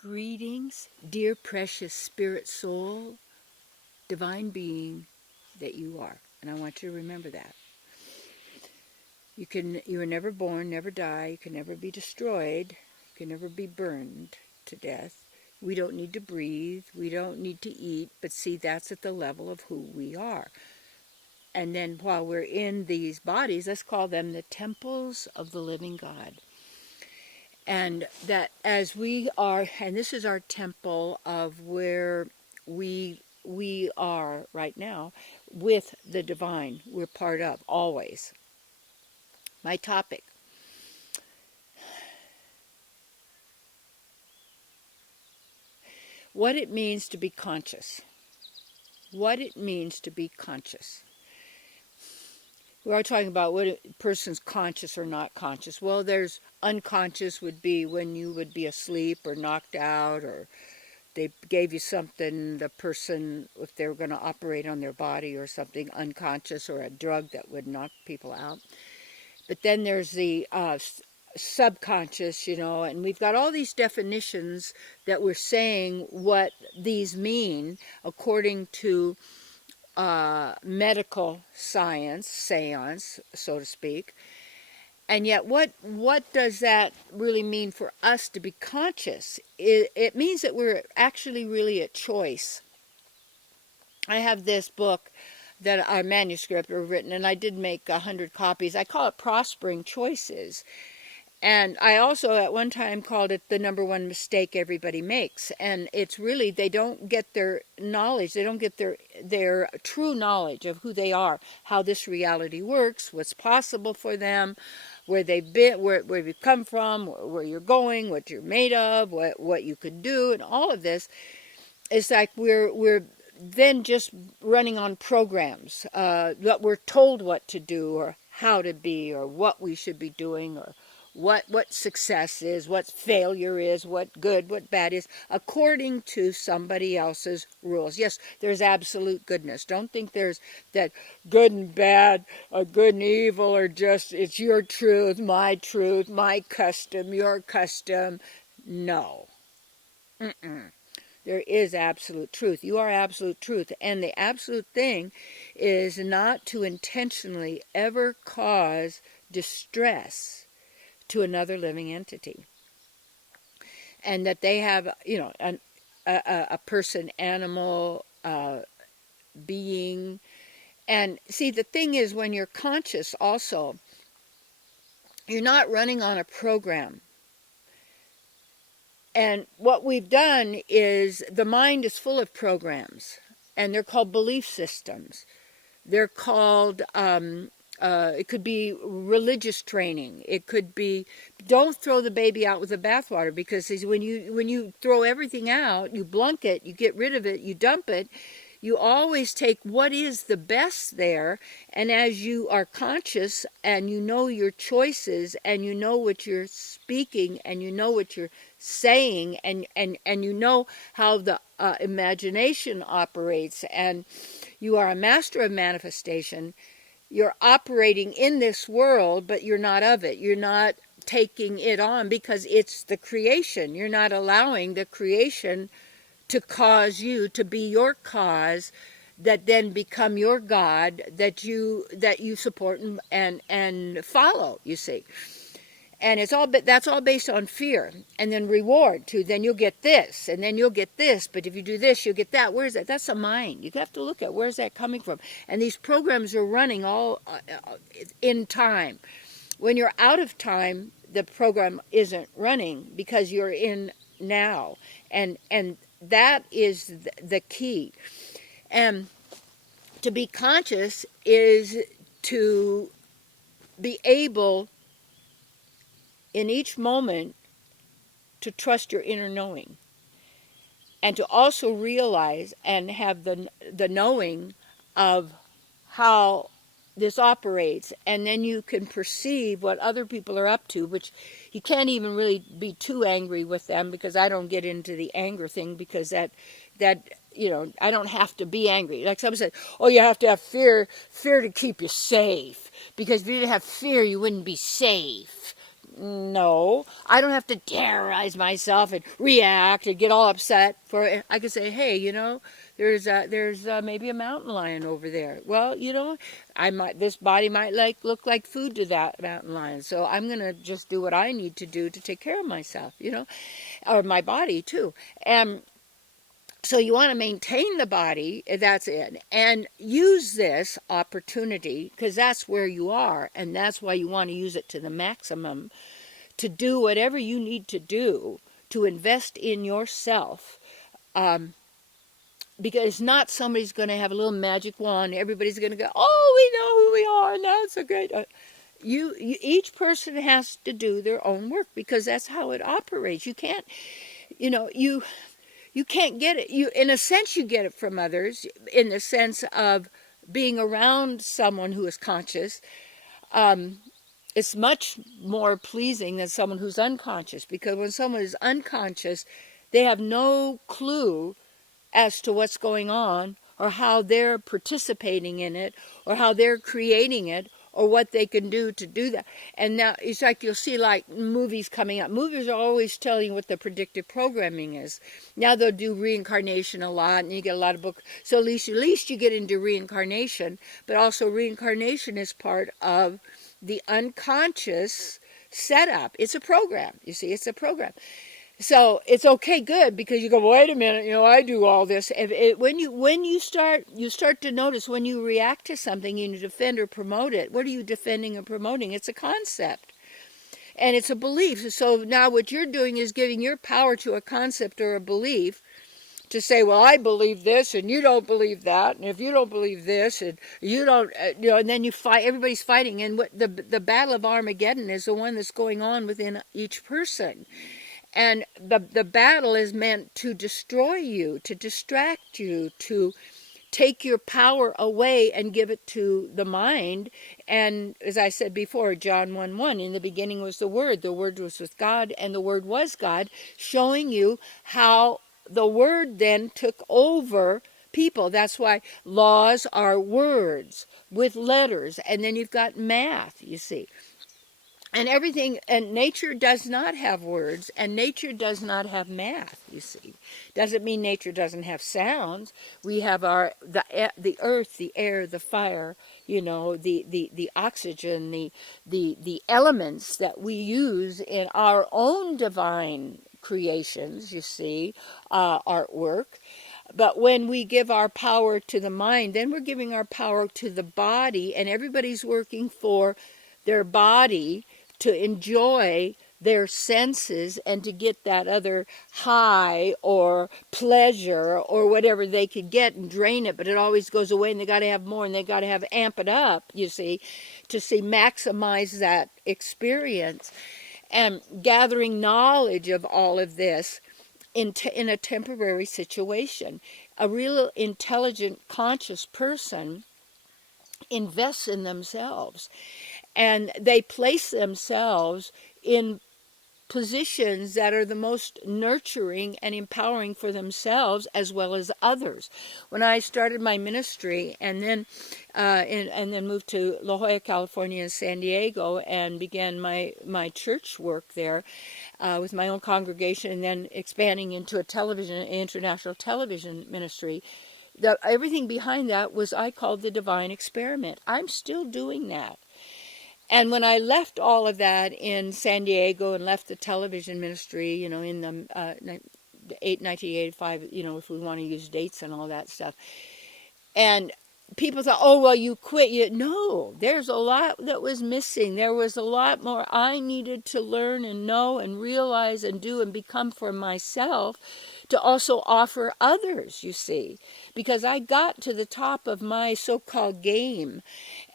Greetings, dear precious spirit soul, divine being that you are. And I want you to remember that. You are never born, never die, you can never be destroyed, you can never be burned to death. We don't need to breathe, we don't need to eat, but see, that's at the level of who we are. And then while we're in these bodies, let's call them the temples of the living God. And that as we are, and this is our temple of where we are right now with the divine, we're part of, always. My topic. What it means to be conscious. What it means to be conscious. We are talking about what a person's conscious or not conscious. Well, there's unconscious would be when you would be asleep or knocked out, or they gave you something, the person, if they were going to operate on their body or something, unconscious, or a drug that would knock people out. But then there's the subconscious, and we've got all these definitions that we're saying what these mean according to medical science, seance, so to speak. And yet, what does that really mean for us to be conscious? It means that we're actually really at choice. I have this book that our manuscript are written, and I did make 100 copies. I call it Prospering Choices. And I also at one time called it the number one mistake everybody makes. And it's really, they don't get their knowledge, they don't get their true knowledge of who they are, how this reality works, what's possible for them, where they've been, where you've come from, where you're going, what you're made of, what you could do, and all of this. It's like we're then just running on programs that we're told what to do or how to be or what we should be doing or what success is, what failure is, what good, what bad is, according to somebody else's rules. Yes, there's absolute goodness. Don't think there's that good and bad, or good and evil, or just it's your truth, my custom, your custom. No. There is absolute truth. You are absolute truth. And the absolute thing is not to intentionally ever cause distress to another living entity, and that they have, a person, animal, being. And see, the thing is, when you're conscious also, you're not running on a program. And what we've done is the mind is full of programs, and they're called belief systems. They're called it could be religious training. It could be, don't throw the baby out with the bathwater, because when you throw everything out, you blunk it, you get rid of it, you dump it, you always take what is the best there. And as you are conscious and you know your choices and you know what you're speaking and you know what you're saying and you know how the imagination operates, and you are a master of manifestation, you're operating in this world, but you're not of it. You're not taking it on because it's the creation. You're not allowing the creation to cause you to be your cause, that then become your God, that you support and follow, you see. And that's all based on fear, and then reward too. Then you'll get this, and then you'll get this. But if you do this, you'll get that. Where's that? That's the mind. You have to look at where's that coming from. And these programs are running all in time. When you're out of time, the program isn't running because you're in now, and that is the key. And to be conscious is to be able, in each moment, to trust your inner knowing, and to also realize and have the knowing of how this operates. And then you can perceive what other people are up to, which you can't even really be too angry with them, because I don't get into the anger thing, because that I don't have to be angry. Like someone said, oh, you have to have fear to keep you safe, because if you didn't have fear, you wouldn't be safe. No, I don't have to terrorize myself and react and get all upset. For I could say, hey, there's maybe a mountain lion over there. Well, this body might look like food to that mountain lion, so I'm gonna just do what I need to do to take care of myself, or my body too. And so you want to maintain the body, that's it, and use this opportunity, because that's where you are, and that's why you want to use it to the maximum, to do whatever you need to do to invest in yourself. Because not somebody's going to have a little magic wand, everybody's going to go, oh, we know who we are, and that's so great. Each person has to do their own work, because that's how it operates. You can't, you can't get it. In a sense, you get it from others, in the sense of being around someone who is conscious. It's much more pleasing than someone who's unconscious, because when someone is unconscious, they have no clue as to what's going on, or how they're participating in it, or how they're creating it, or what they can do to do that. And now it's like you'll see like movies coming up. Movies are always telling you what the predictive programming is. Now they'll do reincarnation a lot, and you get a lot of books. So at least you get into reincarnation, but also reincarnation is part of the unconscious setup. It's a program. You see, it's a program. So it's okay, good, because you go, wait a minute, I do all this. When you start to notice when you react to something, you defend or promote it. What are you defending or promoting? It's a concept, and it's a belief. So now what you're doing is giving your power to a concept or a belief, to say, well, I believe this, and you don't believe that, and if you don't believe this, and you don't, and then you fight. Everybody's fighting, and what the battle of Armageddon is the one that's going on within each person. And the battle is meant to destroy you, to distract you, to take your power away and give it to the mind. And as I said before, John 1:1, in the beginning was the Word was with God, and the Word was God, showing you how the Word then took over people. That's why laws are words with letters, and then you've got math, you see. And everything, and nature does not have words, and nature does not have math, you see. Doesn't mean nature doesn't have sounds. We have the earth, the air, the fire, the oxygen, the elements that we use in our own divine creations, you see, artwork. But when we give our power to the mind, then we're giving our power to the body, and everybody's working for their body to enjoy their senses and to get that other high or pleasure or whatever they could get and drain it, but it always goes away, and they got to have more, and they got to amp it up, you see, to maximize that experience. And gathering knowledge of all of this in a temporary situation. A real intelligent, conscious person invests in themselves, and they place themselves in positions that are the most nurturing and empowering for themselves as well as others. When I started my ministry and then moved to La Jolla, California, and San Diego, and began my church work there with my own congregation, and then expanding into international television ministry, everything behind that was I called the divine experiment. I'm still doing that. And when I left all of that in San Diego and left the television ministry, in the 1985, if we want to use dates and all that stuff, and people thought, oh, well, you quit. No, there's a lot that was missing. There was a lot more I needed to learn and know and realize and do and become for myself, to also offer others, you see, because I got to the top of my so-called game,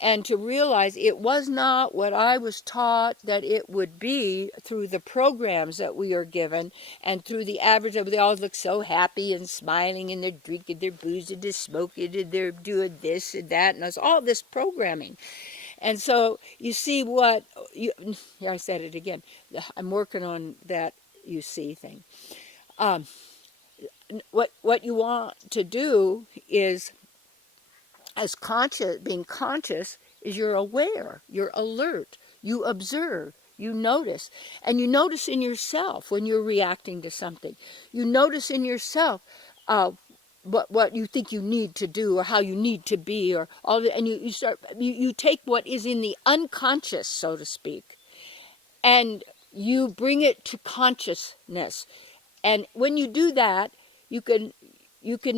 and to realize it was not what I was taught that it would be through the programs that we are given, and through the average of, they all look so happy and smiling, and they're drinking their booze, and they're smoking, and they're doing this and that, and it's all this programming. And so you see I said it again, I'm working on that you see thing. What you want to do is, being conscious, is you're aware, you're alert, you observe, You notice. And you notice in yourself when you're reacting to something. You notice in yourself what you think you need to do or how you need to be or all that. And you take what is in the unconscious, so to speak, and you bring it to consciousness. And when you do that, you can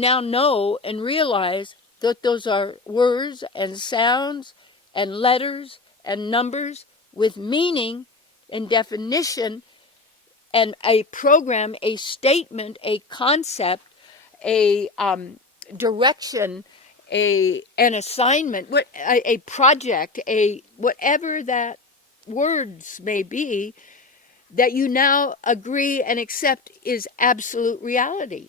now know and realize that those are words and sounds and letters and numbers with meaning and definition and a program, a statement, a concept, a direction, an assignment, a project, whatever that words may be, that you now agree and accept is absolute reality.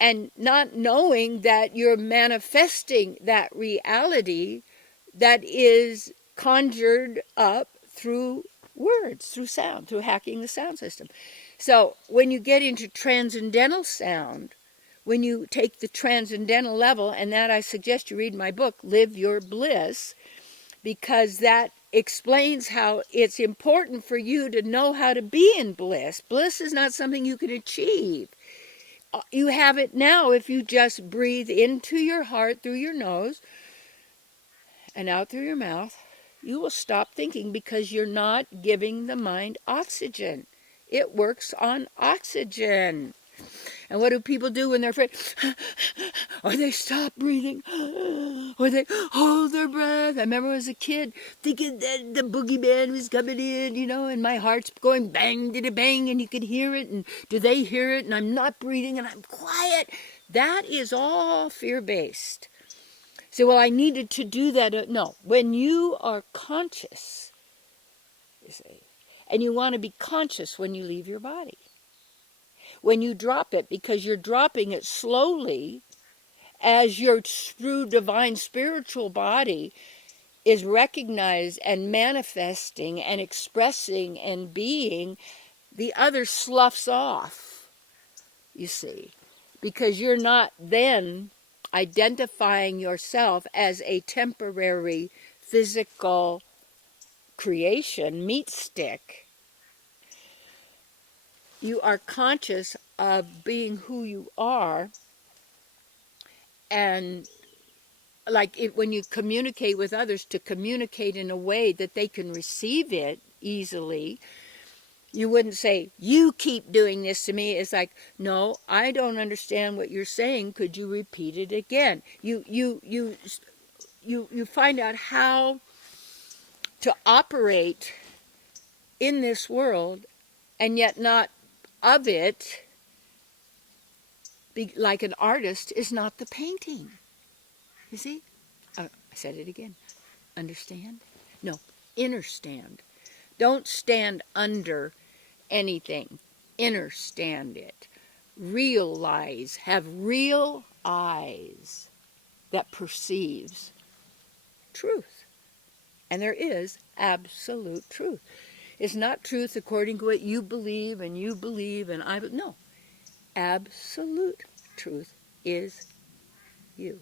And not knowing that you're manifesting that reality that is conjured up through words, through sound, through hacking the sound system. So when you get into transcendental sound, when you take the transcendental level, and that I suggest you read my book, Live Your Bliss, because that explains how it's important for you to know how to be in bliss. Bliss is not something you can achieve. You have it now if you just breathe into your heart through your nose and out through your mouth. You will stop thinking because you're not giving the mind oxygen. It works on oxygen. And what do people do when they're afraid? Or they stop breathing, or they hold their breath. I remember as a kid thinking that the boogeyman was coming in, and my heart's going bang, bang, and you can hear it, and do they hear it? And I'm not breathing, and I'm quiet. That is all fear-based. So, well, I needed to do that. No, when you are conscious, you see, and you want to be conscious when you leave your body. When you drop it, because you're dropping it slowly as your true divine spiritual body is recognized and manifesting and expressing and being, the other sloughs off, you see, because you're not then identifying yourself as a temporary physical creation, meat stick. You are conscious of being who you are, and when you communicate with others, to communicate in a way that they can receive it easily. You wouldn't say, you keep doing this to me. It's like, no, I don't understand what you're saying. Could you repeat it again? You find out how to operate in this world and yet not of it. Like an artist is not the painting. You see? I said it again. Understand? No, understand. Don't stand under anything. Understand it. Realize, have real eyes that perceives truth. And there is absolute truth. It's not truth according to what you believe and I believe. No. Absolute truth is you.